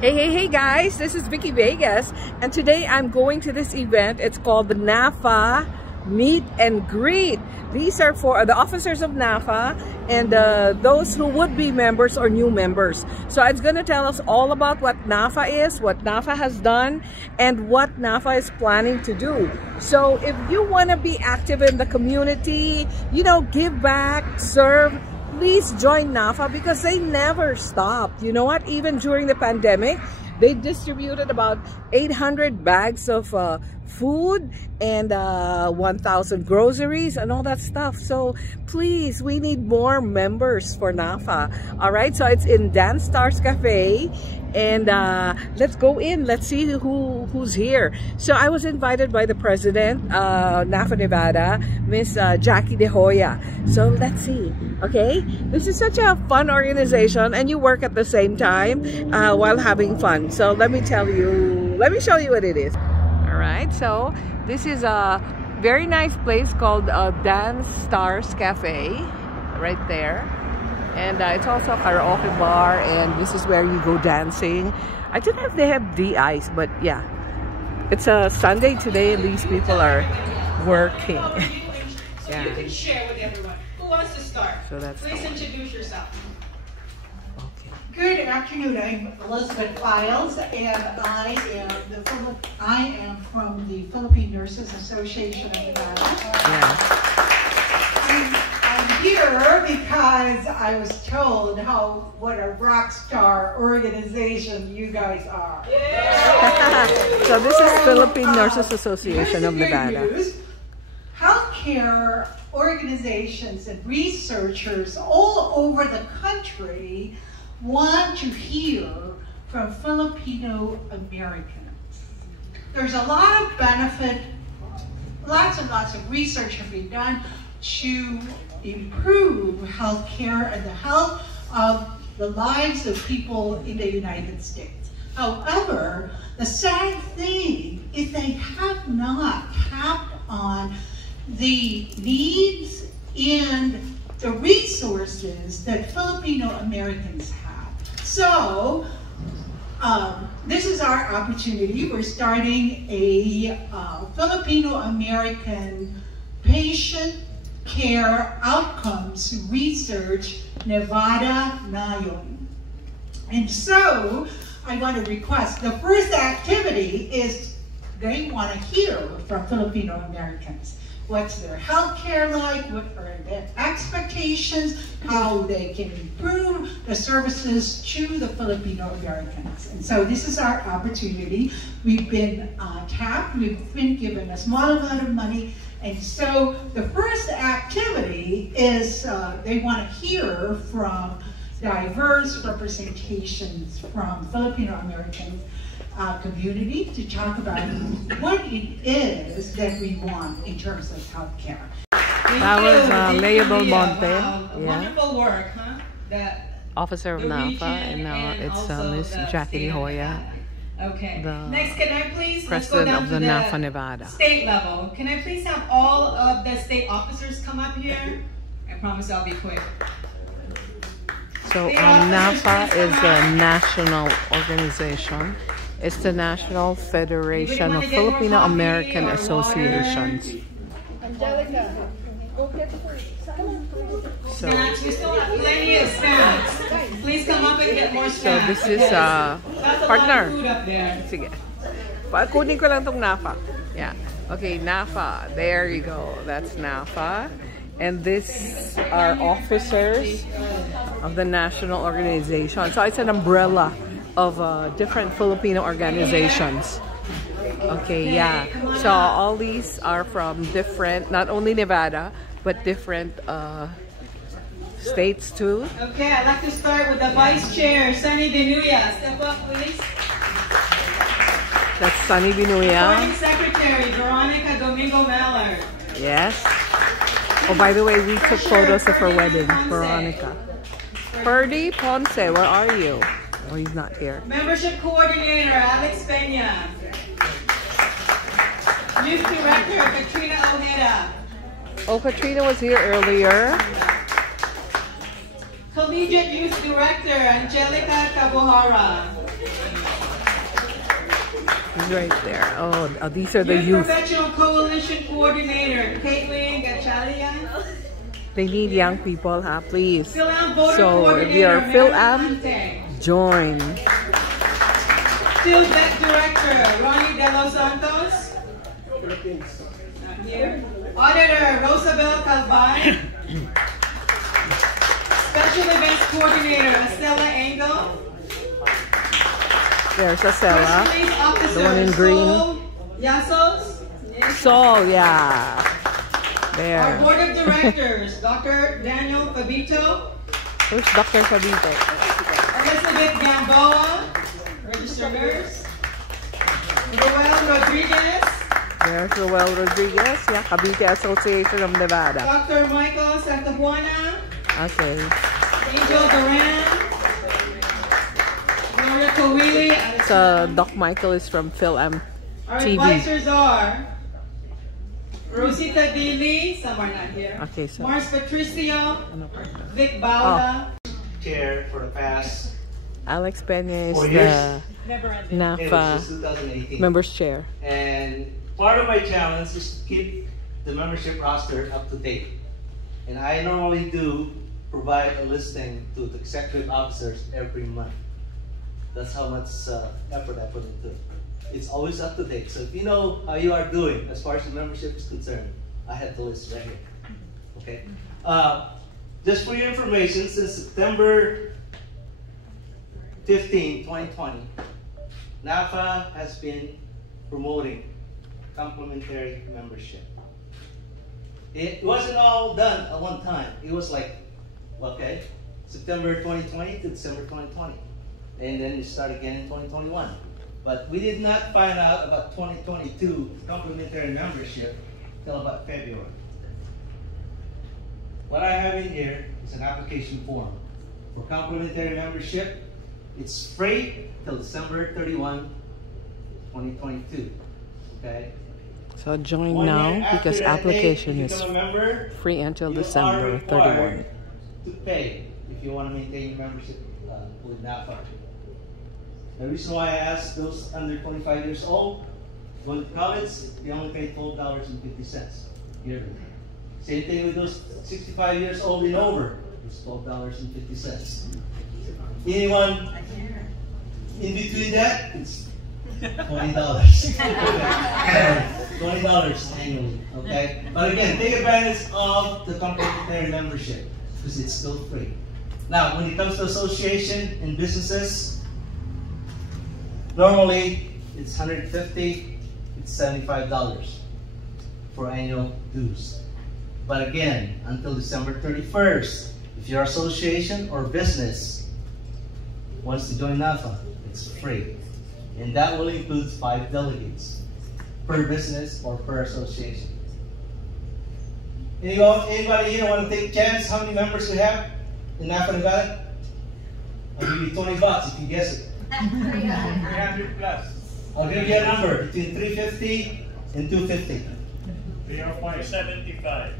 Hey guys, this is Vicky Vegas, and today I'm going to this event. It's called the Naffaa Meet and Greet. These are for the officers of Naffaa and those who would be members or new members. So it's going to tell us all about what Naffaa is, what Naffaa has done, and what Naffaa is planning to do. So if you want to be active in the community, you know, give back, serve, please join Naffaa because they never stopped. You know what? Even during the pandemic, they distributed about 800 bags of food and 1,000 groceries and all that stuff. So please, we need more members for Naffaa. All right, so it's in Dan Stars Cafe. And let's go in. Let's see who's here. So I was invited by the president, Naffaa Nevada, Miss Jackie De Hoya. So let's see. Okay, this is such a fun organization, and you work at the same time while having fun. So let me show you what it is. All right. So this is a very nice place called Dan Stars Cafe, right there. And it's also a karaoke bar, and this is where you go dancing. I don't know if they have de-ice, but yeah. It's a Sunday today, and these people are working. Yeah. You can share with everyone. Who wants to start? So that's Please introduce yourself. Okay. Good afternoon. I'm Elizabeth Files, and I am from the Philippine Nurses Association of Nevada. Yeah. I'm here because I was told what a rock star organization you guys are. So this is Philippine Nurses Association of Nevada. Healthcare organizations and researchers all over the country want to hear from Filipino Americans. There's a lot of benefit, lots and lots of research have been done to improve healthcare and the health of the lives of people in the United States. However, the sad thing is they have not tapped on the needs and the resources that Filipino Americans have. So, this is our opportunity. We're starting a Filipino American patient care outcomes research Nevada Ngayon. And so I want to request the first activity is they want to hear from Filipino Americans. What's their health care like? What are their expectations? How they can improve the services to the Filipino Americans. And so this is our opportunity. We've been tapped. We've been given a small amount of money. And so the first activity is they want to hear from diverse representations from Filipino American community to talk about what it is that we want in terms of healthcare. That was Leia Belmonte. Wonderful work, huh? That Officer of Naffaa, and now it's Miss Jackie De Hoya. Okay. The next, can I please president let's go down of the to Naffaa Nevada. State level. Can I please have all of the state officers come up here? I promise I'll be quick. So Naffaa is a national organization. It's the National Federation of Filipino American Associations. Angelica, go get the food. So, Snacks. We still have plenty of snacks. Please come up and get more so snacks. this is That's a lot partner. of food up there. Sige. Kunin ko lang tong Naffaa. Yeah. Okay, Naffaa. There you go. That's Naffaa. And this are officers of the national organization. So it's an umbrella of different Filipino organizations. Okay, yeah. So all these are from different, not only Nevada, but different states too. Okay, I'd like to start with the Vice Chair, Sunny Benuya. Step up, please. That's Sunny Benuya. Recording Secretary, Veronica Domingo Mallard. Yes. Oh, by the way, we took photos of her wedding, Veronica. Ferdy Ponce, where are you? Oh, he's not here. Membership Coordinator, Alex Peña. Youth Director, Katrina Ojeda. Oh, Katrina was here earlier. Collegiate Youth Director, Angelica Cabohara. He's right there. Oh, these are the Youth youth. Professional Coalition Coordinator, Caitlin Gachalia. They need young people, huh? Please. Phil-Am Voter So if Coordinator, you're Phil-Am, Ante. join. Still Vet Director, Ronnie De Los Santos. Not here. Auditor, Rosabel Calvine. Special Events Coordinator, Estella Engel. There's Acela. Police Officer, The one in green. Sol Yasos. Sol, yeah. Our There. Board of Directors, Dr. Daniel Fabito. Where's Dr. Fabito? Elizabeth Gamboa, registered nurse. Roel Rodriguez. There's Roel Rodriguez. Yeah, Cavite Association of Nevada. Dr. Michael Santabuana. Okay. Angel Duran. Gloria Kawili. So Doc Michael is from Phil-Am Our TV. advisors are Rosita Dili, some are not here. Okay, so Mars Patricio. ano pa? Vic Baula. Chair for the past Alex Peña is 4 the years. Naffaa since 2018. members chair. And part of my challenge is to keep the membership roster up to date. And I normally do provide a listing to the executive officers every month. That's how much effort I put into it. It's always up to date. So if you know how you are doing as far as the membership is concerned, I have the list right here. Okay. Just for your information, since September 15, 2020, Naffaa has been promoting complimentary membership. It wasn't all done at one time. It was like, okay, September 2020 to December 2020. And then it started again in 2021. But we did not find out about 2022 complimentary membership until about February. What I have in here is an application form for complimentary membership. It's free till December 31, 2022. Okay? So join 1 year now after because that application date, is if you become a member, free until you December are required 31. to pay if you want to maintain your membership with Naffaa. The reason why I asked those under 25 years old, going to college, they only pay $12.50 yearly. Same thing with those 65 years old and over, it's $12.50. Anyone in between that, it's $20. $20 annually, okay? But again, take advantage of the complimentary membership because it's still free. Now, when it comes to association and businesses, normally it's $150, it's $75 for annual dues. But again, until December 31st, if your association or business wants to join Naffaa, it's free. And that will include 5 delegates per business or per association. Anybody here want to take a chance? How many members we have in Naffaa, Nevada? I'll give you $20 if you guess it. 300 plus. I'll give you a number between 350 and 250. 375.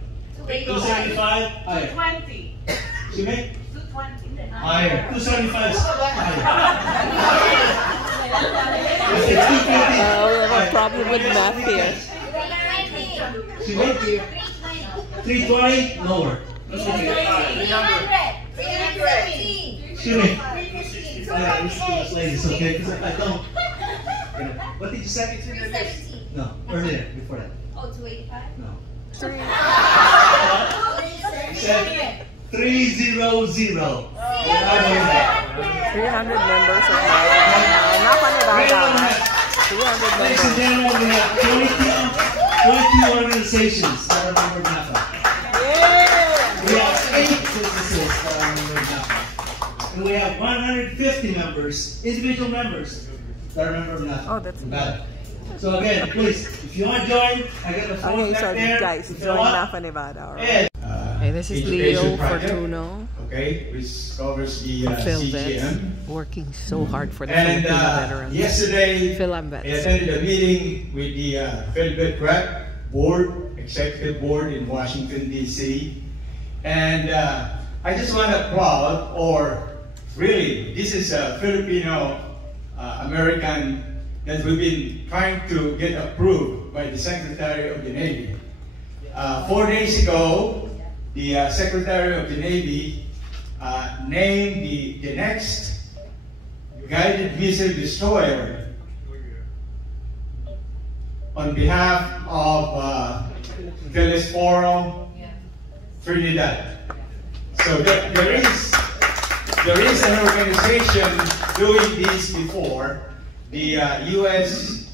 275? Higher. 220. Excuse me? 220. Higher. 275 is higher. We have a problem with math here. Excuse me? 320? Lower. 317. Excuse me. Yeah, this lady's okay, because if I don't. What did you say? 317. No, earlier, before that. Oh, 285. No. 300 You said 300. members of Naffaa, Nevada. 300 Ladies and members. gentlemen, we have 22 organizations that are member of Naffaa. We have 8 businesses that are member of Naffaa. And we have 150 members, individual members, that are member of Naffaa. Oh, that's good. So again, please, if you want to join, I got the phone Okay, back so there. guys, If you join want, Naffaa, Nevada. Alright. Ed. Okay, this is Education Leo project, Fortuno. Okay, which covers the Phil Vets, CGM. working so hard for the And Filipino veterans. yesterday, Phil-Am I Vets. attended a meeting with the Philbet Rep Board, Executive Board in Washington, D.C. And I just want to applaud, or really, this is a Filipino American that we've been trying to get approved by the Secretary of the Navy. 4 days ago, the Secretary of the Navy named the next guided missile destroyer on behalf of Telesforo, Trinidad. So there is an organization doing this before, the U.S.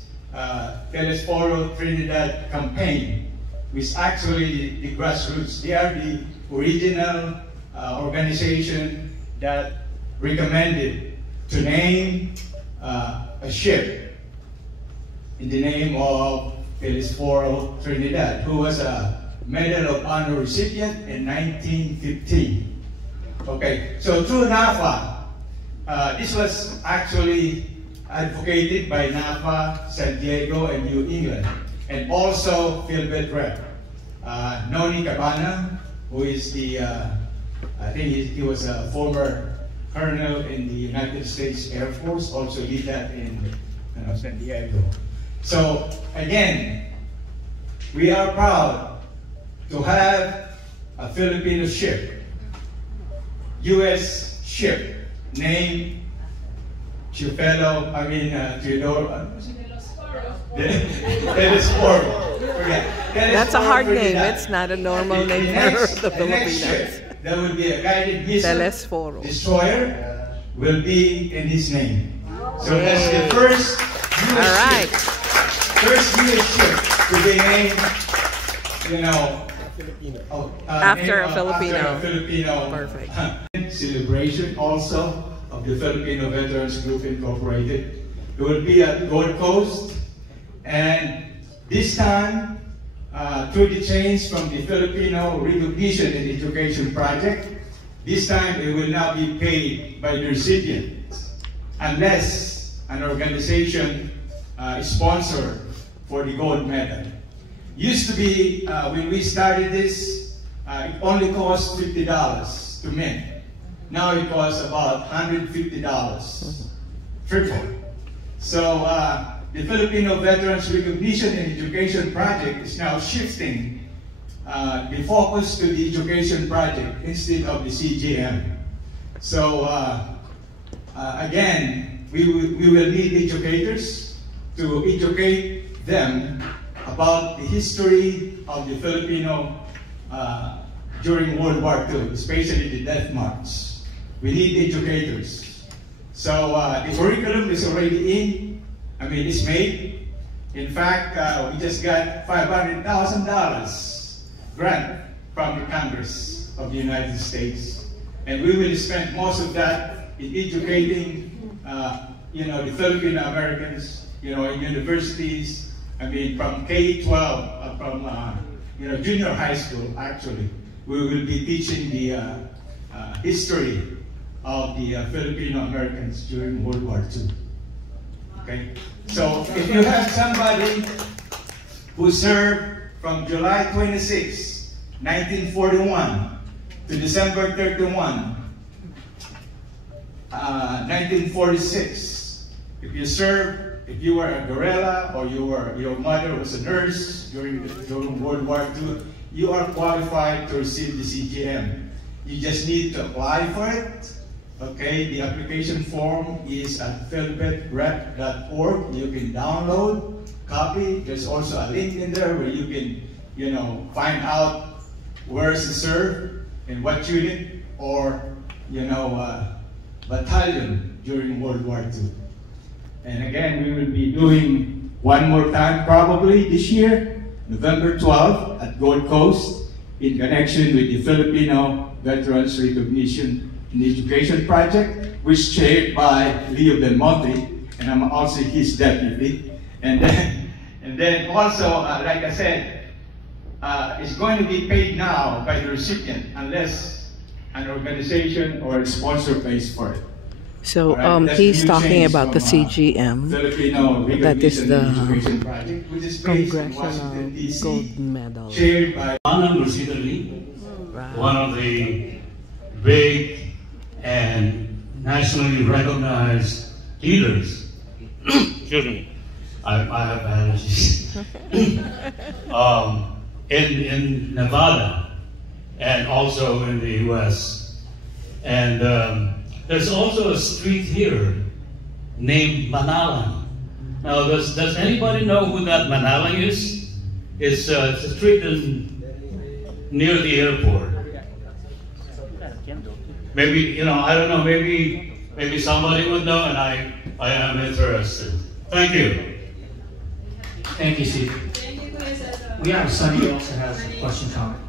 Telesforo Trinidad campaign, which actually the grassroots. They are the original organization that recommended to name a ship in the name of Telesforo Trinidad, who was a Medal of Honor recipient in 1915. Okay, so through Naffaa, this was actually advocated by Naffaa, San Diego, and New England, and also Philbert Rep. Noni Cabana, who is the, I think he was a former colonel in the United States Air Force, also did that in San Diego. So again, we are proud to have a Filipino ship, U.S. ship, named Teodoro, Telesforo. That's a hard name. It's not a normal name for the Filipinos. There will be a guided missile Telesforo destroyer will be in his name. So that's the first U.S. ship to be named, after a Filipino. Perfect. Celebration also of the Filipino Veterans Group Incorporated. It will be at Gold Coast, and this time through the change from the Filipino Recognition and Education Project, this time it will now be paid by the recipient, unless an organization is sponsored for the gold medal. Used to be, when we started this, it only cost $50 to mint. Now it costs about $150, triple. So the Filipino Veterans Recognition and Education Project is now shifting the focus to the education project instead of the CGM. So again, we will need educators to educate them about the history of the Filipino during World War II, especially the Death March. We need educators. So the curriculum is already it's made. In fact, we just got $500,000 grant from the Congress of the United States. And we will spend most of that in educating the Filipino Americans, in universities, from K-12, from junior high school, actually. We will be teaching the history of the Filipino Americans during World War II. Okay? So if you have somebody who served from July 26, 1941 to December 31, 1946, if you were a guerrilla or your mother was a nurse during World War II, you are qualified to receive the CGM. You just need to apply for it. Okay, the application form is at philbetrep.org. You can download, copy. There's also a link in there where you can, find out where to serve and what unit or, battalion during World War II. And again, we will be doing one more time probably this year, November 12th at Gold Coast, in connection with the Filipino Veterans Recognition and Education Project, which is chaired by Leo Belmonte, and I'm also his deputy. And then also, like I said, it's going to be paid now by the recipient unless an organization or a sponsor pays for it. So he's talking about the CGM, that is the Congressional Gold Medal. Chaired by one of the big and nationally recognized leaders excuse me, I have allergies. In Nevada and also in the US. And there's also a street here named Manalang. Now, does anybody know who that Manalang is? It's a street near the airport. Maybe, I don't know, maybe somebody would know, and I am interested. Thank you. Thank you, Steve. We have Sonny who also has a question comment.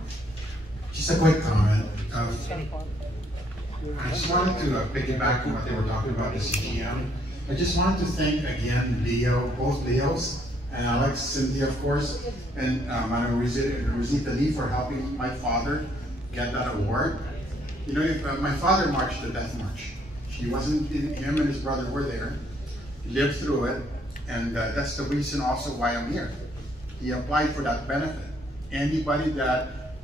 Just a quick comment. I just wanted to piggyback on what they were talking about, the CGM. I just wanted to thank again Leo, both Leos, and Alex, Cynthia, of course, and Madam Rosita Lee for helping my father get that award. You know, my father marched the Death March. Him and his brother were there. He lived through it, and that's the reason also why I'm here. He applied for that benefit. Anybody that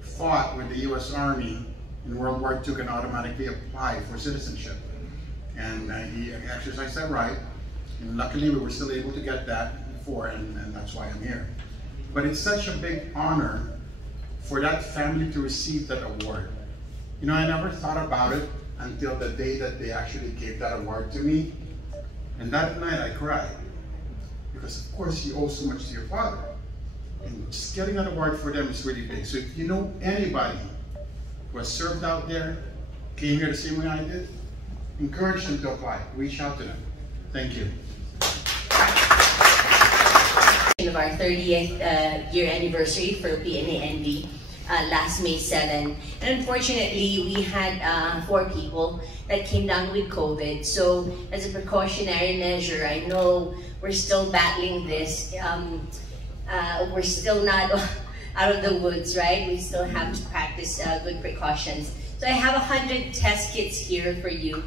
fought with the U.S. Army in World War II can automatically apply for citizenship. And he exercised that right. And luckily, we were still able to get that before, and that's why I'm here. But it's such a big honor for that family to receive that award. You know, I never thought about it until the day that they actually gave that award to me. And that night I cried. Because of course you owe so much to your father. And just getting that award for them is really big. So if you know anybody who has served out there, came here the same way I did, encourage them to apply. Reach out to them. Thank you. Of our 30th year anniversary for PNAND last May 7. And unfortunately, we had 4 people that came down with COVID. So as a precautionary measure, I know we're still battling this. We're still not out of the woods, right? We still have to practice good precautions. So I have 100 test kits here for you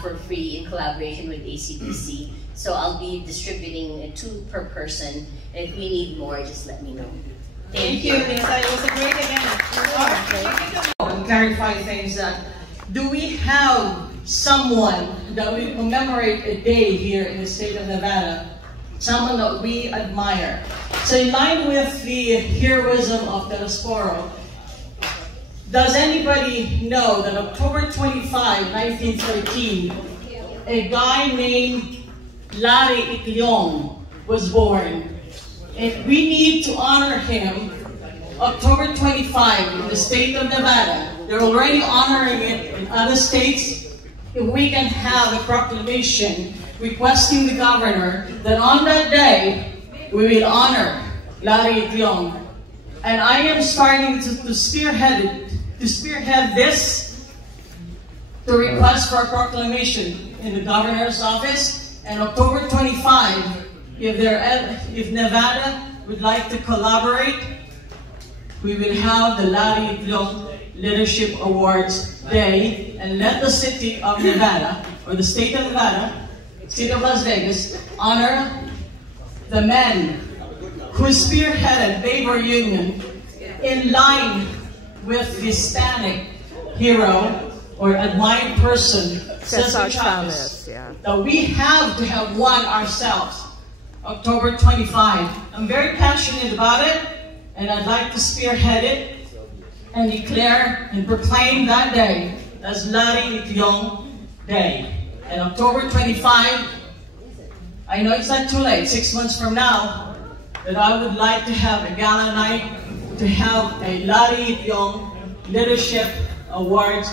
for free in collaboration with ACDC. So I'll be distributing 2 per person. And if we need more, just let me know. Thank you, Lisa. It was a great event. And clarify things. Do we have someone that we commemorate a day here in the state of Nevada? Someone that we admire. So in line with the heroism of Diaspora, does anybody know that October 25, 1913, a guy named Larry Itliong was born? And we need to honor him October 25 in the state of Nevada. They're already honoring it in other states. If we can have a proclamation requesting the governor that on that day we will honor Larry Itliong. And I am starting to spearhead this to request for a proclamation in the governor's office. And October 25, if Nevada would like to collaborate, we will have the Larry Itliong Leadership Awards Day, and let the city of Nevada, or the state of Nevada, city of Las Vegas, honor the men who spearheaded labor union in line with the Hispanic hero or admired person, Cesar Chavez, that we have to have won ourselves. October 25. I'm very passionate about it, and I'd like to spearhead it and declare and proclaim that day as Larry Itliong Day. And October 25, I know it's not too late, 6 months from now, that I would like to have a gala night to have a Larry Itliong Leadership Awards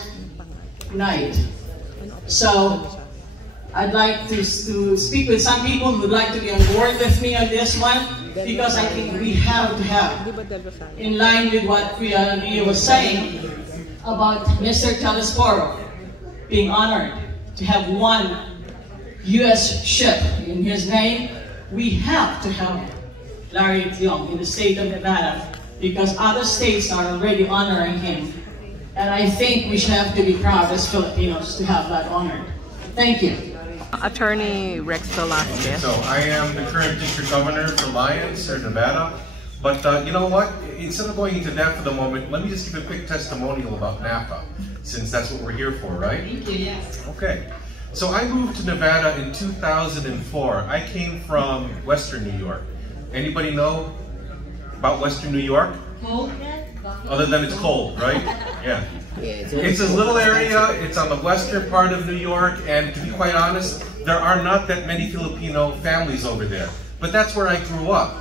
night. So I'd like to speak with some people who would like to be on board with me on this one, because I think we have to have, in line with what Leo was saying about Mr. Telesporo being honored to have 1 U.S. ship in his name, we have to have Larry Itliong in the state of Nevada, because other states are already honoring him. And I think we should have to be proud as Filipinos to have that honored. Thank you. Attorney Rex Velasquez. So I am the current district governor for Lyons, Nevada. But you know what? Instead of going into that for the moment, let me just give a quick testimonial about Naffaa, since that's what we're here for, right? Thank you, yes. Okay. So I moved to Nevada in 2004. I came from Western New York. Anybody know about Western New York? Cold. Other than it's cold, right? Yeah. It's a little area, it's on the western part of New York, and to be quite honest, there are not that many Filipino families over there. But that's where I grew up.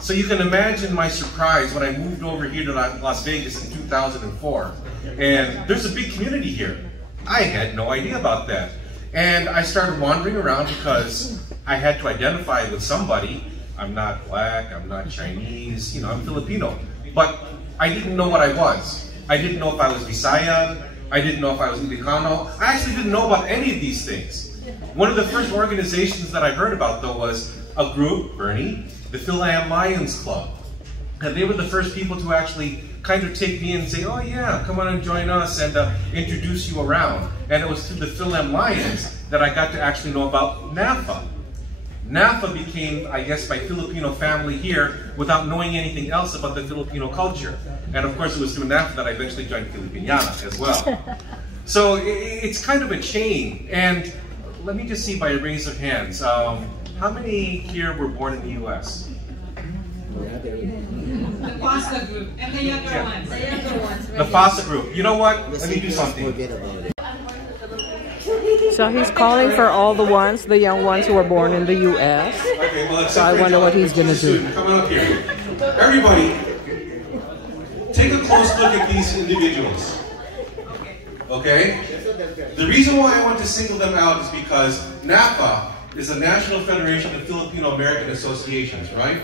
So you can imagine my surprise when I moved over here to Las Vegas in 2004. And there's a big community here. I had no idea about that. And I started wandering around because I had to identify with somebody. I'm not black, I'm not Chinese, you know, I'm Filipino. But I didn't know what I was. I didn't know if I was Visayan. I didn't know if I was Ilocano. I actually didn't know about any of these things. One of the first organizations that I heard about, though, was a group, Bernie, the Philam Lions Club. And they were the first people to actually kind of take me in and say, oh yeah, come on and join us and introduce you around. And it was through the Philam Lions that I got to actually know about Naffaa. Naffaa became, I guess, my Filipino family here without knowing anything else about the Filipino culture. And of course it was through Naffaa that I eventually joined Filipiniana as well. So it's kind of a chain. And let me just see by a raise of hands, how many here were born in the US? The pasta group and the younger ones. The younger ones. The pasta group. You know what? Let me do something. So he's calling for all the ones, the young ones who were born in the U.S. Okay, well, So I wonder what he's going to do. Come on up here. Everybody, take a close look at these individuals. Okay? The reason why I want to single them out is because Naffaa is a National Federation of Filipino American Associations, right?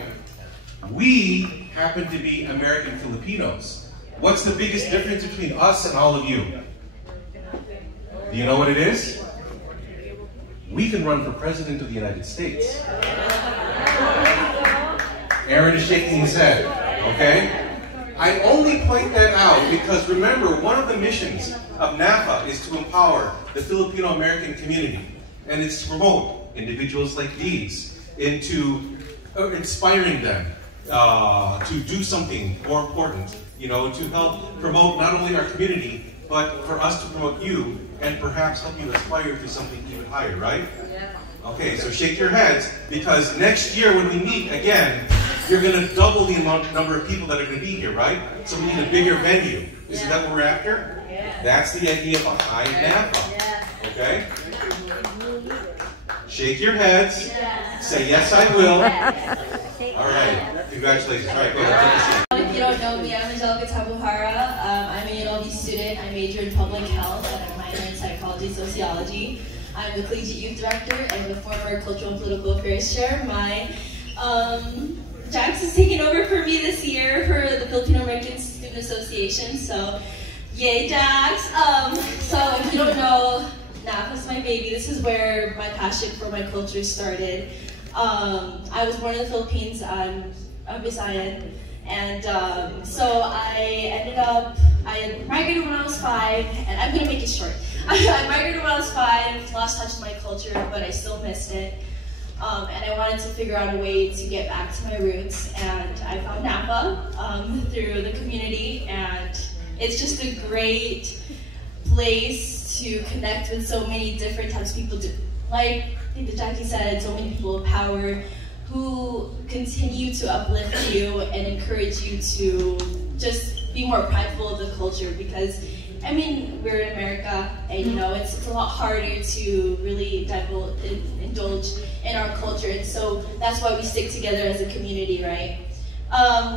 We happen to be American Filipinos. What's the biggest difference between us and all of you? Do you know what it is? We can run for President of the United States. Aaron is shaking his head, okay? I only point that out because remember, one of the missions of Naffaa is to empower the Filipino American community. And it's to promote individuals like these into inspiring them to do something more important, you know, to help promote not only our community, but for us to promote you and perhaps help you aspire to something even higher, right? Yeah. Okay, so shake your heads because next year when we meet again, you're going to double the number of people that are going to be here, right? So we need a bigger venue. Isn't that what we're after? Yeah. That's the idea behind Naffaa. Yeah. Okay? Shake your heads. Yeah. Say, yes, I will. Yes. All right. Congratulations. All right, go ahead. If you don't know me, I'm Angelica Tabuhara. I'm a UNLV student. I major in public health and I minor in psychology and sociology. I'm the Collegiate Youth Director and the former Cultural and Political Affairs Chair. My Jax is taking over for me this year for the Filipino American Student Association. So, yay, Jax! So if you don't know, Naffaa's my baby. This is where my passion for my culture started. I was born in the Philippines. I'm a Visayan. And so I migrated when I was 5, and I'm gonna make it short. I migrated when I was 5, lost touch with my culture, but I still missed it. And I wanted to figure out a way to get back to my roots, and I found Naffaa through the community, and it's just a great place to connect with so many different types of people. Like Jackie said, so many people of power who continue to uplift you and encourage you to just be more prideful of the culture, because I mean, we're in America, and you know, it's a lot harder to really indulge in our culture, and so that's why we stick together as a community, right?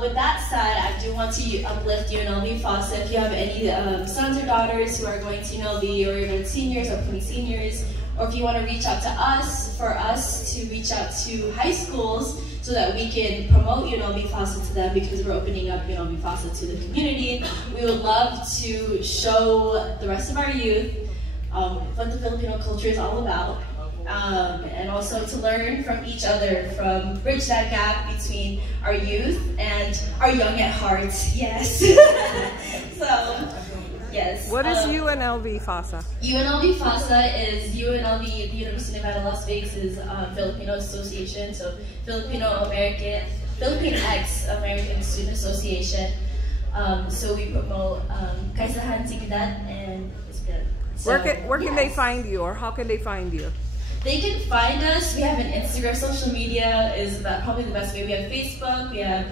With that said, I do want to uplift UNLV FASA. If you have any sons or daughters who are going to UNLV, or even seniors, upcoming seniors, or if you want to reach out to us, for us to reach out to high schools so that we can promote UNLV FASA to them, because we're opening up UNLV FASA to the community. We would love to show the rest of our youth what the Filipino culture is all about. And also to learn from each other, bridge that gap between our youth and our young at heart. Yes. So, yes. What is UNLV FASA? UNLV FASA is UNLV, the University of Nevada, Las Vegas' Filipino Association. So Filipino X-American Student Association. So we promote Kaisahan, Sigidad, and So, where can they find you, or how can they find you? They can find us. We have an Instagram. Social media is probably the best way. We have Facebook. We have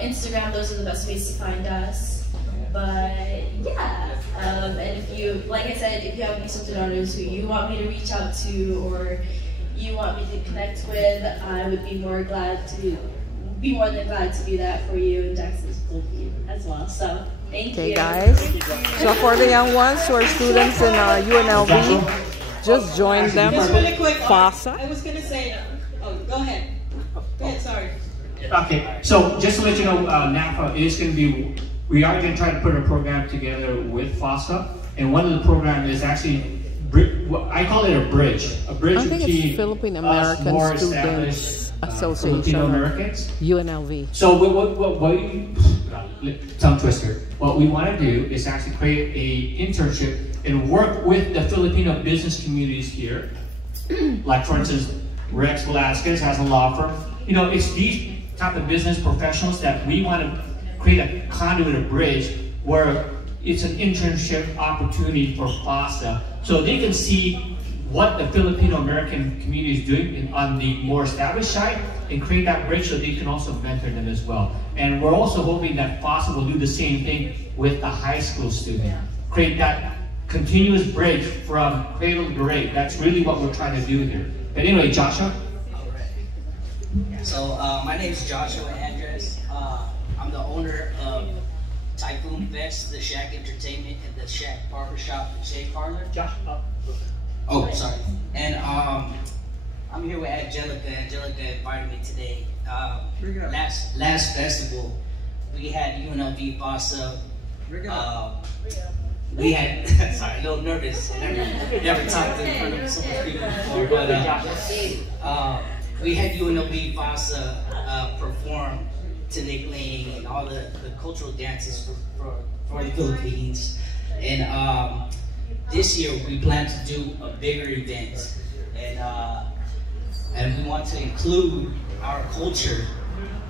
Instagram. Those are the best ways to find us. But yeah, and if you, like I said, if you have any daughters who you want me to reach out to or you want me to connect with, I would be more than glad to do that for you and Jackson's Philippine as well. So thank you. Okay, guys. So for the young ones who are students in UNLV, just join them. Just really quick. FASA. I was gonna say. Oh, go ahead. Go ahead. Sorry. Okay, so just to let you know, Naffaa is going to be, we are going to try to put a program together with FASA, and one of the programs is actually, I call it a bridge I think it's Philippine American more Students Association, Filipino Americans, UNLV. So tongue twister. What we want to do is actually create a internship and work with the Filipino business communities here. Like for instance, Rex Velasquez has a law firm. You know, it's these type of business professionals that we want to create a conduit, a bridge, where it's an internship opportunity for FASA, so they can see what the Filipino American community is doing on the more established side and create that bridge so they can also mentor them as well. And we're also hoping that FASA will do the same thing with the high school student. Create that continuous bridge from cradle to grave. That's really what we're trying to do here. But anyway, Joshua? So my name is Joshua Andres. I'm the owner of Typhoon Fest, the Shack Entertainment, and the Shack Barbershop and Shave Parlor. Oh, sorry. And I'm here with Angelica. Angelica invited me today. Last festival, we had UNLV FASA. We had, sorry, a little nervous. Never talked in front of so many people before, but we had UNLV FASA perform to Nick Lane and all the cultural dances for the Philippines. And this year we plan to do a bigger event, and we want to include our culture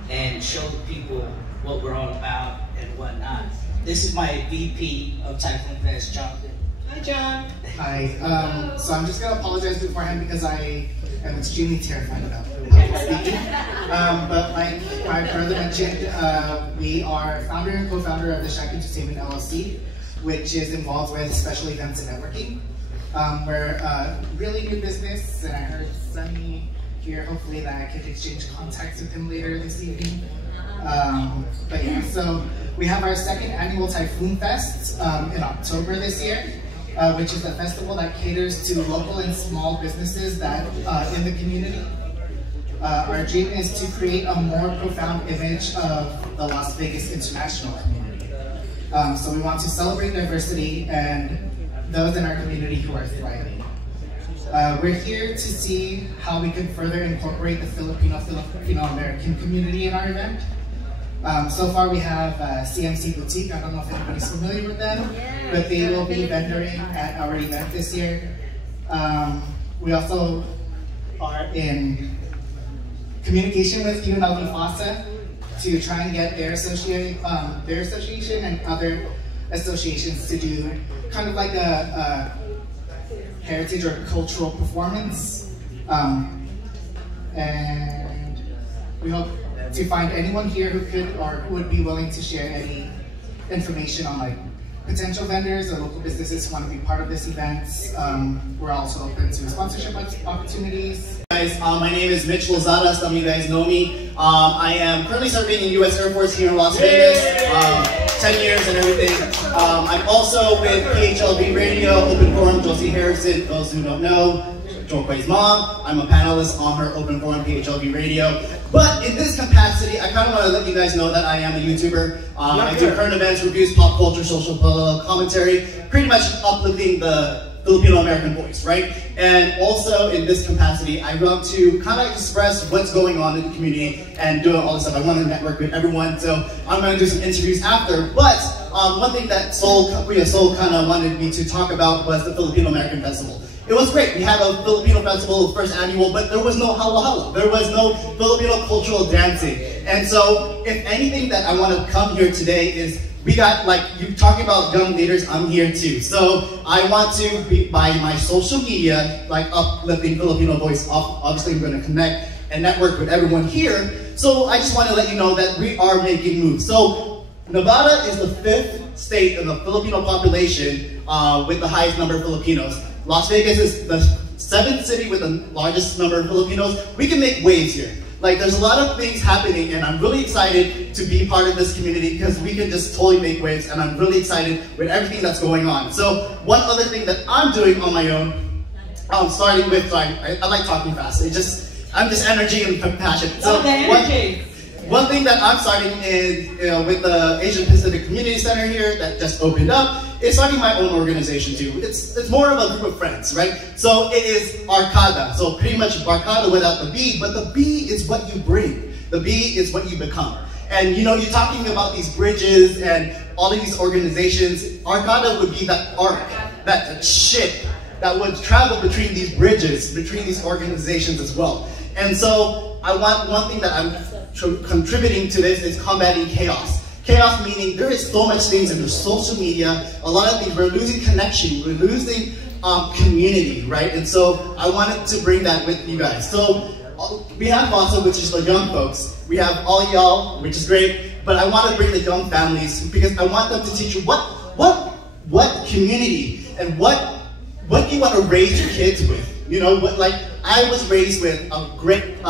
and show the people what we're all about and whatnot. This is my VP of Typhoon Fest, Jonathan. Hi, John. Hi. So I'm just gonna apologize beforehand because I am extremely terrified about public speaking. But like my brother mentioned, we are founder and co-founder of the Shack Entertainment LLC, which is involved with special events and networking. We're a really new business, and I heard Sunny here. Hopefully that I could exchange contacts with him later this evening. But yeah, so we have our second annual Typhoon Fest in October this year, which is a festival that caters to local and small businesses that in the community. Our dream is to create a more profound image of the Las Vegas international community. So we want to celebrate diversity and those in our community who are thriving. We're here to see how we can further incorporate the Filipino American community in our event. So far we have CMC Boutique. I don't know if anybody's familiar with them, but they will be vendoring at our event this year. We also are in communication with UNLV FASA to try and get their association and other associations to do kind of like a heritage or cultural performance. And we hope to find anyone here who could or who would be willing to share any information on like potential vendors or local businesses who want to be part of this event. We're also open to sponsorship opportunities. Guys, my name is Mitch Lozada. Some of you guys know me. I am currently serving in U.S. Air Force here in Las Vegas. 10 years and everything. I'm also with PHLB Radio, Open Forum, Josie Harrison. Those who don't know, Joy's mom. I'm a panelist on her Open Forum PHLB Radio. But in this capacity, I kind of want to let you guys know that I am a YouTuber. I do current events, reviews, pop culture, social commentary, pretty much uplifting the Filipino American voice, right? And also in this capacity, I want to kind of express what's going on in the community and doing all this stuff. I want to network with everyone, so I'm going to do some interviews after. But one thing that Soul kind of wanted me to talk about was the Filipino American Festival. It was great. We had a Filipino festival, first annual, but there was no halo-halo. There was no Filipino cultural dancing. And so, if anything that I want to come here today is we got, like, you talking about young leaders, I'm here too. So I want to be, by my social media, like uplifting Filipino voice, obviously I'm going to connect and network with everyone here. So I just want to let you know that we are making moves. So Nevada is the 5th state in the Filipino population with the highest number of Filipinos. Las Vegas is the 7th city with the largest number of Filipinos. We can make waves here. Like, there's a lot of things happening, and I'm really excited to be part of this community because we can just totally make waves, and I'm really excited with everything that's going on. So one other thing that I'm doing on my own, starting with, I like talking fast. I'm just energy and passion. So one thing that I'm starting is with the Asian Pacific Community Center here that just opened up, is starting my own organization too. It's more of a group of friends, right? So it is Arcada. So pretty much Barcada without the B, but the B is what you bring. The B is what you become. And you know, you're talking about these bridges and all of these organizations. Arcada would be that arc, that ship that would travel between these bridges, between these organizations as well. And so I want one thing that I'm contributing to this is combating chaos. Chaos meaning there is so much things in the social media, a lot of things, we're losing connection, we're losing community, right? And so I wanted to bring that with you guys. So we have also, which is the young folks, we have all y'all, which is great, but I want to bring the young families because I want them to teach you what community and what do you want to raise your kids with? You know, like I was raised with a great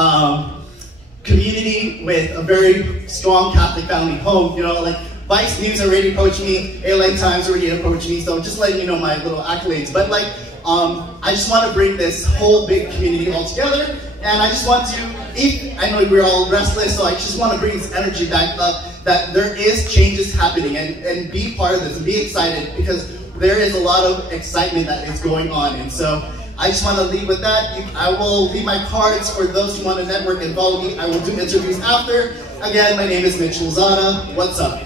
community with a very strong Catholic family home. You know, like Vice News already approached me, LA Times already approached me, so just letting you know my little accolades. But like, I just want to bring this whole big community all together, and I just want to, I know we're all restless, so I just want to bring this energy back up, that there is changes happening, and be part of this, and be excited, because there is a lot of excitement that is going on, and so I just want to leave with that. I will leave my cards for those who want to network and follow me. I will do interviews after. Again, my name is Mitch Lozada. What's up?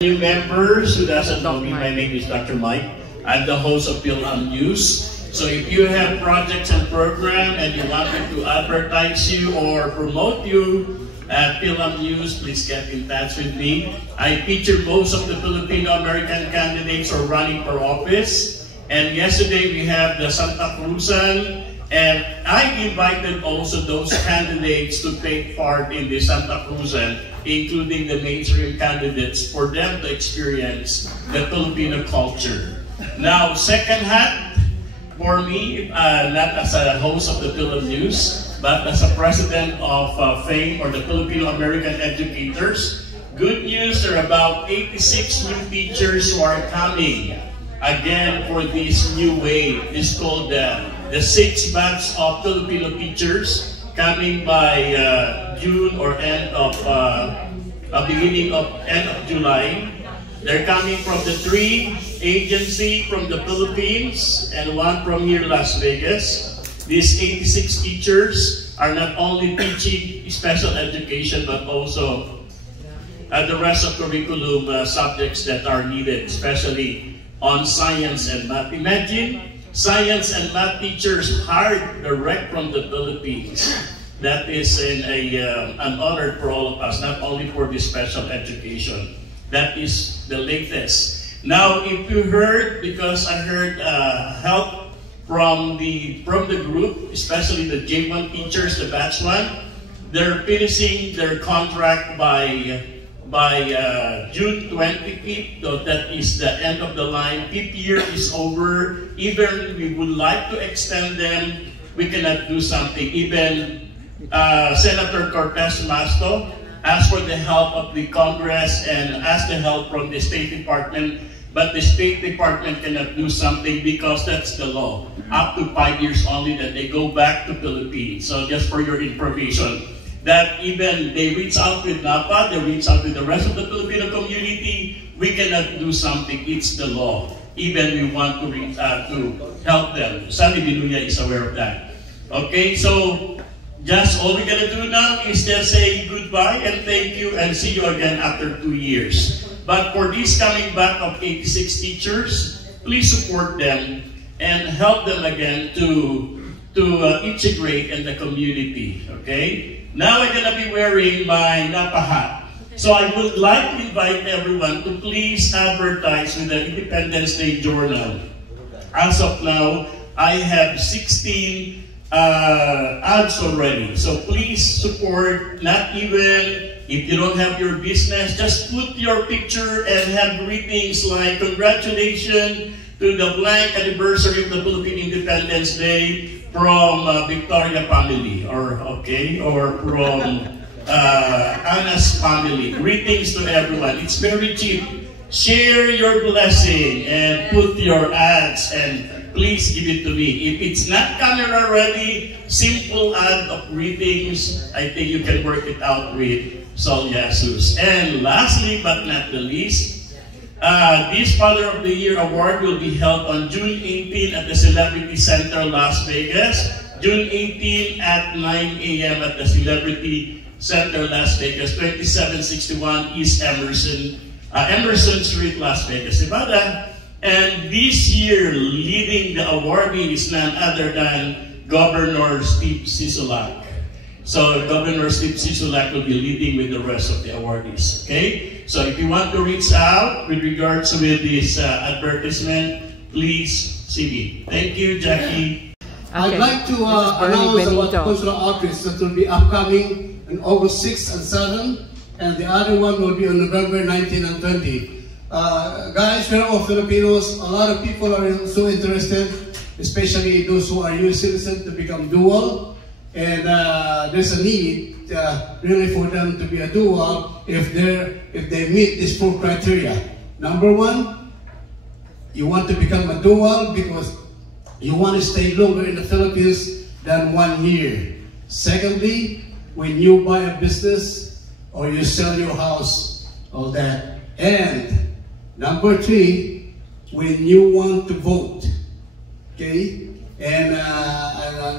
New members who doesn't know me, my name is Dr. Mike. I'm the host of PhilAm News. So if you have projects and program and you want me to advertise you or promote you at PhilAm News, please get in touch with me. I feature most of the Filipino-American candidates who are running for office. And yesterday we have the Santa Cruzan, and I invited also those candidates to take part in the Santa Cruzan, including the mainstream candidates, for them to experience the Filipino culture. Now, second hat for me, not as a host of the PhilAm News, but as a president of FAME, or the Filipino-American Educators. Good news, there are about 86 new teachers who are coming again for this new wave. It's called the 6th batch of Filipino teachers coming by June or end of beginning of end of July. They're coming from the 3 agency from the Philippines and 1 from here, Las Vegas. These 86 teachers are not only teaching special education but also the rest of curriculum subjects that are needed, especially on science and math. Imagine science and math teachers hired direct from the Philippines. That is an honor for all of us, not only for the special education. That is the latest. Now, if you heard, because I heard help from the group, especially the J1 teachers, the batch 1, they're finishing their contract by June 25th, so that is the end of the line. 5th year is over. Even we would like to extend them, we cannot do something. Even Senator Cortez Masto asked for the help of the Congress and asked the help from the State Department, but the State Department cannot do something because that's the law. Up to 5 years only that they go back to Philippines. So just for your information, that even they reach out with Naffaa, they reach out with the rest of the Filipino community, we cannot do something, it's the law. Even we want to reach out to help them. Sandy Binuya is aware of that. Okay, so just all we're gonna do now is just say goodbye and thank you and see you again after 2 years. But for this coming back of 86 teachers, please support them and help them again to integrate in the community, okay? Now I'm gonna be wearing my Naffaa hat. So I would like to invite everyone to please advertise with the Independence Day Journal. As of now, I have 16 ads already. So please support, not even if you don't have your business, just put your picture and have greetings like congratulations to the blank anniversary of the Philippine Independence Day from Victoria family, or from Anna's family. Greetings to everyone. It's very cheap. Share your blessing and put your ads and please give it to me. If it's not camera ready, simple ad of greetings, I think you can work it out with Sol Jesus. And lastly but not the least, this Father of the Year Award will be held on June 18 at the Celebrity Center, Las Vegas. June 18 at 9 a.m. at the Celebrity Center, Las Vegas, 2761 East Emerson Street, Las Vegas, Nevada. And this year, leading the awarding is none other than Governor Steve Sisolak. So Governor Steve Sisolak will be leading with the rest of the awardees. Okay? So if you want to reach out with regards with this advertisement, please see me. Thank you, Jackie. I'd like to announce about the cultural outreach that will be upcoming on August 6th and 7th, and the other one will be on November 19 and 20. Guys, we're all Filipinos. A lot of people are so interested, especially those who are U.S. citizens, to become dual. And there's a need really for them to be a dual if they meet these 4 criteria. Number 1, you want to become a dual because you want to stay longer in the Philippines than 1 year. Secondly, when you buy a business or you sell your house, all that. And number 3, when you want to vote, okay? And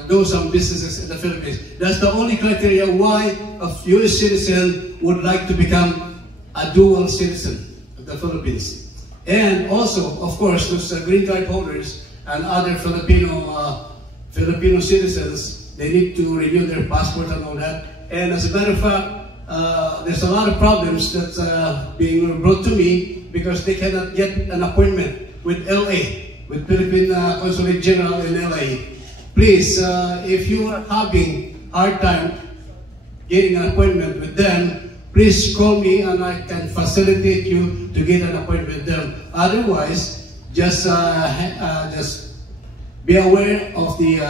do some businesses in the Philippines. That's the only criteria why a U.S. citizen would like to become a dual citizen of the Philippines. And also, of course, those green card holders and other Filipino citizens, they need to renew their passport and all that. And as a matter of fact, there's a lot of problems that's being brought to me because they cannot get an appointment with LA, with Philippine Consulate General in LA. Please, if you are having hard time getting an appointment with them, please call me and I can facilitate you to get an appointment with them. Otherwise, just be aware of the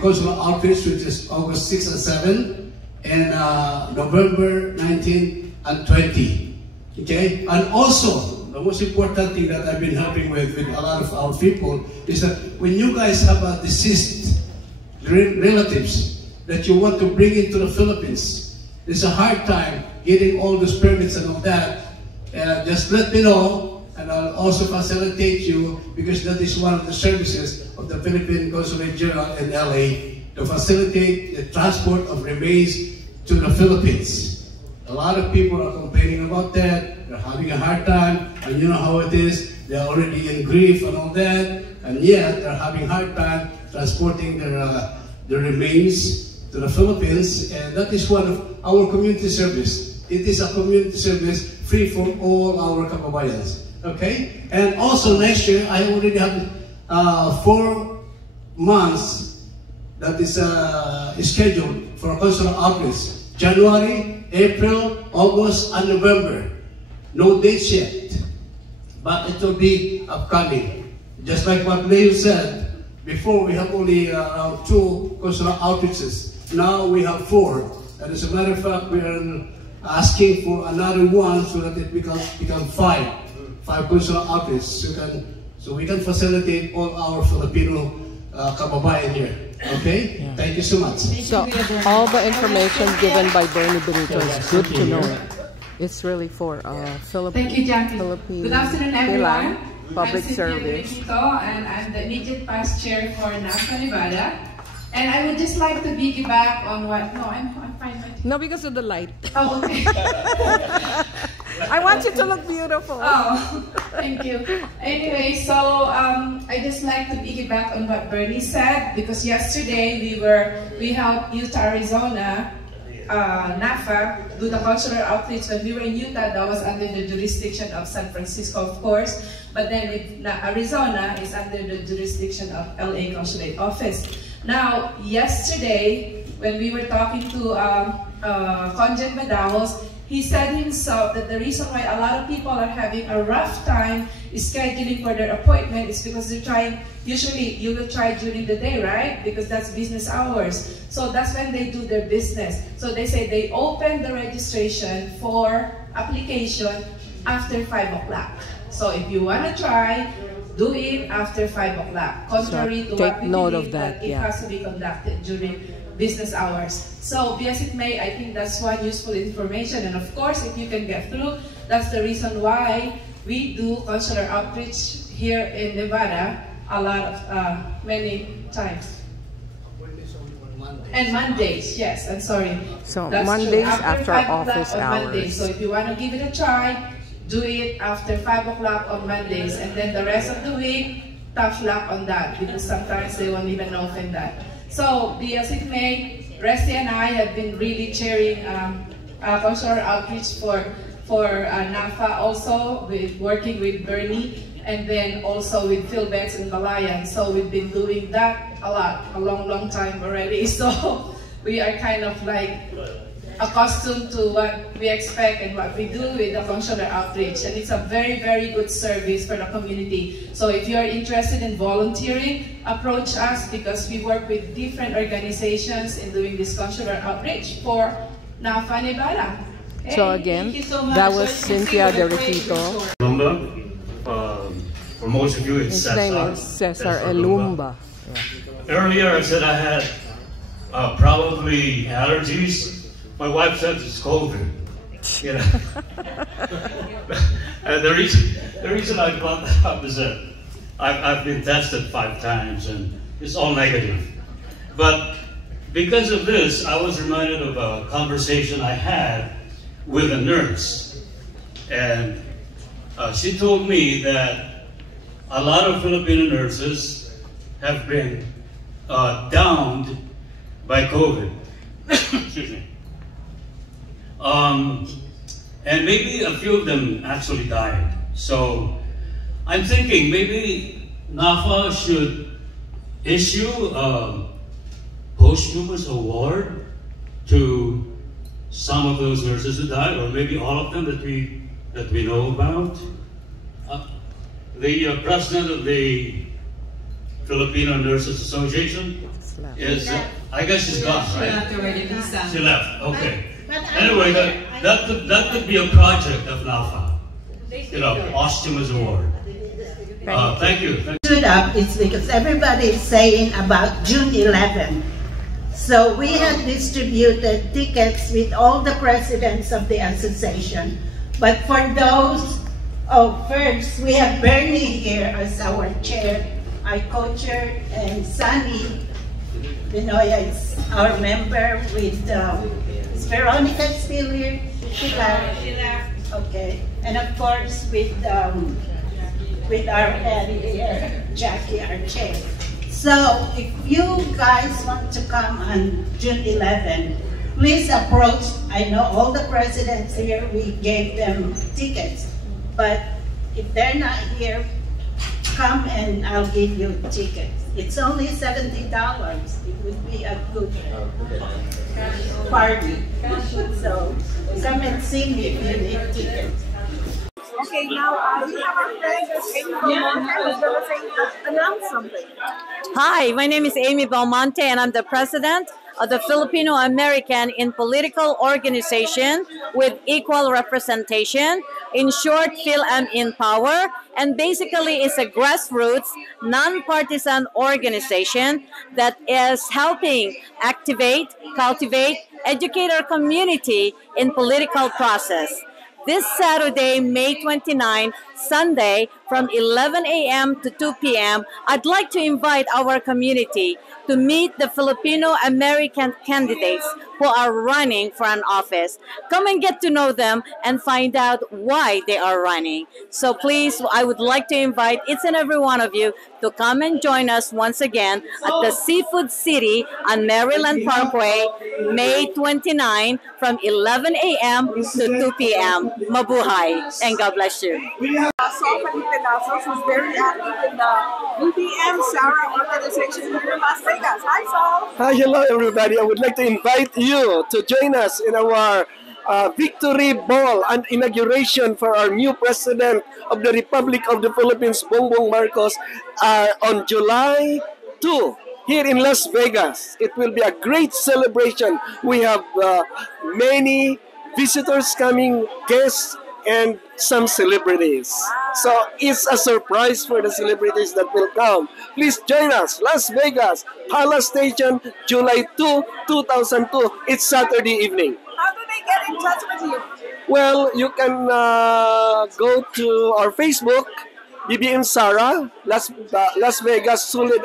consular outreach, which is August 6 and 7, and November 19 and 20. Okay, and also the most important thing that I've been helping with a lot of our people is that when you guys have a deceased relatives that you want to bring into the Philippines, it's a hard time getting all those permits and all that. Just let me know. And I'll also facilitate you because that is one of the services of the Philippine Consulate General in LA to facilitate the transport of remains to the Philippines. A lot of people are complaining about that. They're having a hard time, and you know how it is. They're already in grief and all that, and yet they're having a hard time transporting their remains to the Philippines, and that is one of our community service. It is a community service free for all our kababayans. Okay, and also next year I already have 4 months that is scheduled for consular outreach: January, April, August, and November. No dates yet, but it will be upcoming. Just like what Leo said before, we have only 2 consular outreaches. Now we have 4, and as a matter of fact, we are asking for another 1 so that it become 5 consular outreach, so we can facilitate all our Filipino kababayan here. Okay? Yeah. Thank you so much. So all the information given by Bernie Benito is good to know. It's really for Philippine. Thank you, Jackie. Good afternoon, everyone. Public I'm service. Benito, and I'm the immediate past chair for Naffaa, Nevada. And I would just like to piggyback on what. No, I'm fine. No, because of the light. Oh, okay. I want you to look beautiful. Oh, thank you. Anyway, so I just like to piggyback on what Bernie said, because yesterday we held Utah, Arizona Naffaa do the consular outreach when we were in Utah. That was under the jurisdiction of San Francisco, of course. But then with Arizona is under the jurisdiction of LA Consulate Office. Now, yesterday, when we were talking to Conjen Badajos, he said himself that the reason why a lot of people are having a rough time scheduling for their appointment is because they're trying, usually you will try during the day, right? Because that's business hours. So that's when they do their business. So they say they open the registration for application after 5 o'clock. So if you want to try, do it after 5 o'clock. Contrary to what we believe that it has to be conducted during business hours. So be as it may, I think that's one useful information. And of course, if you can get through, that's the reason why we do consular outreach here in Nevada a lot of, many times. And Mondays, yes, I'm sorry. So that's Mondays true. after 5 o'clock office on hours. Mondays. So if you want to give it a try, do it after 5 o'clock on Mondays. And then the rest of the week, tough luck on that, because sometimes they won't even open that. So, be as it may, Resty and I have been really chairing consular outreach for Naffaa also, working with Bernie, and then also with Phil Betts and Balayan. So we've been doing that a lot, a long time already. So we are kind of like accustomed to what we expect and what we do with the consular outreach. And it's a very good service for the community. So if you're interested in volunteering, approach us because we work with different organizations in doing this consular outreach for Naffaa, Nevada. Hey, so again, that was Cynthia De Ricito. For most of you, it's His Cesar. name is Cesar Elumba. Yeah. Earlier, I said I had probably allergies. My wife said it's COVID. You know, and the reason I brought that up is that I've been tested 5 times and it's all negative. But because of this, I was reminded of a conversation I had with a nurse, and she told me that a lot of Filipino nurses have been downed by COVID. Excuse me. And maybe a few of them actually died. So I'm thinking maybe Naffaa should issue a posthumous award to some of those nurses who died, or maybe all of them that we know about. The president of the Filipino Nurses Association is, I guess she's gone, right? She left already, Lisa. She left, okay. Anyway, that could be a project of Naffaa. You know, posthumous award. Thank you. Stood up is because everybody is saying about June 11. So we have distributed tickets with all the presidents of the association. But for those, first we have Bernie here as our chair, our co-chair, and Sunny Binoya is our member with, is Veronica still here? She left. Okay. And of course with our head here, Jackie, our chair. So if you guys want to come on June 11, please approach. I know all the presidents here, we gave them tickets. But if they're not here, come and I'll give you tickets. It's only $70. It would be a good party. So come and see me if you need tickets. Okay, now we have our friend Amy Belmonte who's going to announce something. Hi, my name is Amy Belmonte and I'm the president of the Filipino American in Political Organization with Equal Representation, in short, PhilAm in Power, and basically it's a grassroots, non-partisan organization that is helping activate, cultivate, educate our community in political process. This Saturday, May 29, Sunday, from 11 a.m. to 2 p.m., I'd like to invite our community to meet the Filipino American candidates who are running for an office. Come and get to know them and find out why they are running. So please, I would like to invite each and every one of you to come and join us once again at the Seafood City on Maryland Parkway, May 29 from 11 a.m. to 2 p.m. Mabuhay, and God bless you. Saul Felipe Lazos, who's very active in the BBM Sarah organization here in Las Vegas. Hi, Saul. Hi, hello everybody. I would like to invite you to join us in our victory ball and inauguration for our new president of the Republic of the Philippines, Bongbong Marcos, on July 2 here in Las Vegas. It will be a great celebration. We have many visitors coming, guests, and some celebrities. So it's a surprise for the celebrities that will come. Please join us, Las Vegas, Palace Station, July 2, 2002. It's Saturday evening. How do they get in touch with you? Well, you can go to our Facebook, BBM Sara, Las Vegas Solid,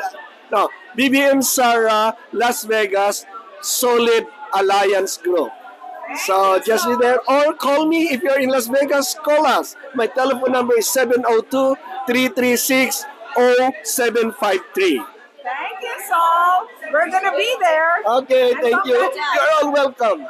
no, BBM Sara, Las Vegas Solid Alliance Group. So just be there, or call me if you're in Las Vegas. Call us. My telephone number is 702-336-0753. Thank you, Saul. We're gonna be there. Okay, thank you. You're all welcome.